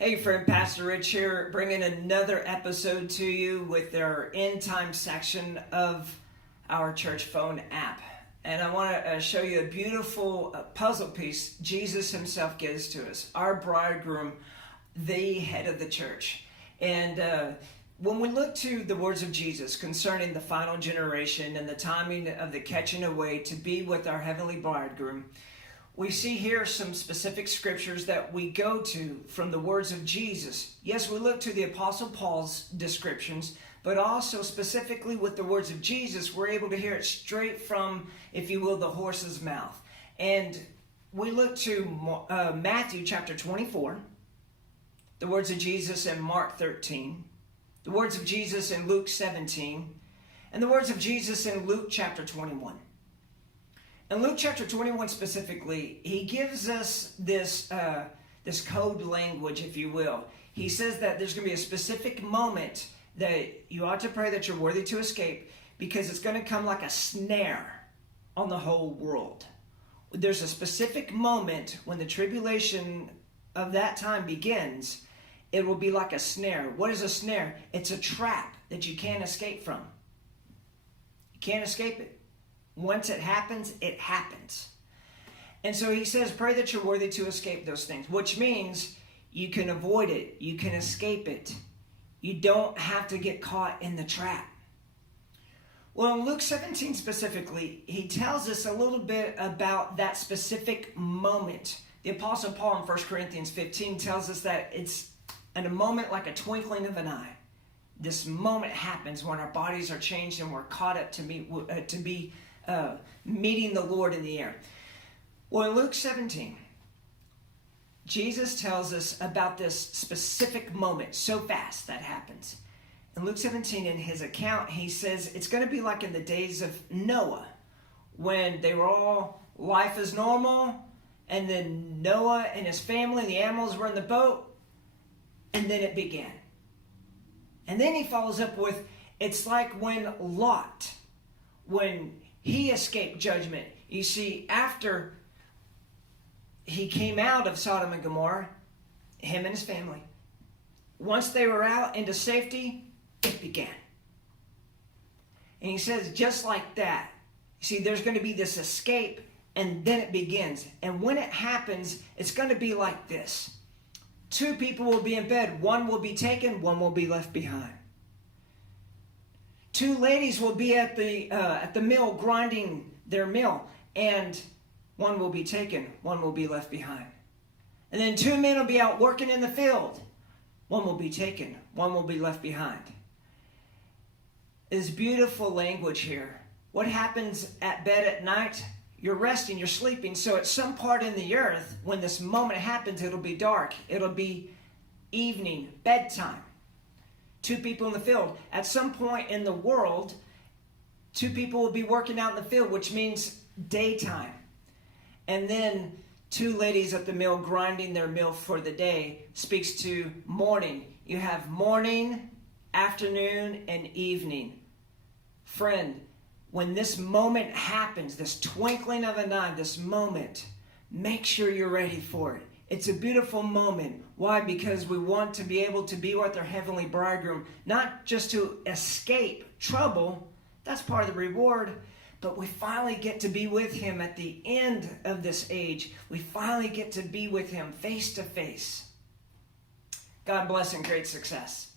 Hey friend, Pastor Rich here, bringing another episode to you with our end time section of our church phone app. And I want to show you a beautiful puzzle piece Jesus himself gives to us, our bridegroom, the head of the church. And when we look to the words of Jesus concerning the final generation and the timing of the catching away to be with our heavenly bridegroom, we see here some specific scriptures that we go to from the words of Jesus. Yes, we look to the Apostle Paul's descriptions, but also specifically with the words of Jesus, we're able to hear it straight from, if you will, the horse's mouth. And we look to Matthew chapter 24, the words of Jesus in Mark 13, the words of Jesus in Luke 17, and the words of Jesus in Luke chapter 21. In Luke chapter 21 specifically, he gives us this code language, if you will. He says that there's going to be a specific moment that you ought to pray that you're worthy to escape, because it's going to come like a snare on the whole world. There's a specific moment when the tribulation of that time begins. It will be like a snare. What is a snare? It's a trap that you can't escape from. You can't escape it. Once it happens, it happens. And so he says, pray that you're worthy to escape those things, which means you can avoid it. You can escape it. You don't have to get caught in the trap. Well, in Luke 17 specifically, he tells us a little bit about that specific moment. The Apostle Paul in 1 Corinthians 15 tells us that it's in a moment like a twinkling of an eye. This moment happens when our bodies are changed and we're caught up to be meeting the Lord in the air. Well, in Luke 17, Jesus tells us about this specific moment so fast that happens. In Luke 17, in his account, he says it's going to be like in the days of Noah, when they were all life as normal, and then Noah and his family, the animals were in the boat, and then it began. And then he follows up with, it's like when Lot, when he escaped judgment. You see, after he came out of Sodom and Gomorrah, him and his family, once they were out into safety, it began. And he says, just like that, you see, there's going to be this escape, and then it begins. And when it happens, it's going to be like this. Two people will be in bed. One will be taken, one will be left behind. Two ladies will be at the mill grinding their mill, and one will be taken, one will be left behind. And then two men will be out working in the field. One will be taken, one will be left behind. There's beautiful language here. What happens at bed at night? You're resting, you're sleeping. So at some part in the earth, when this moment happens, it'll be dark. It'll be evening, bedtime. Two people in the field. At some point in the world, two people will be working out in the field, which means daytime. And then two ladies at the mill grinding their mill for the day speaks to morning. You have morning, afternoon, and evening. Friend, when this moment happens, this twinkling of an eye, this moment, make sure you're ready for it. It's a beautiful moment. Why? Because we want to be able to be with our heavenly bridegroom, not just to escape trouble, that's part of the reward, but we finally get to be with him at the end of this age. We finally get to be with him face to face. God bless and great success.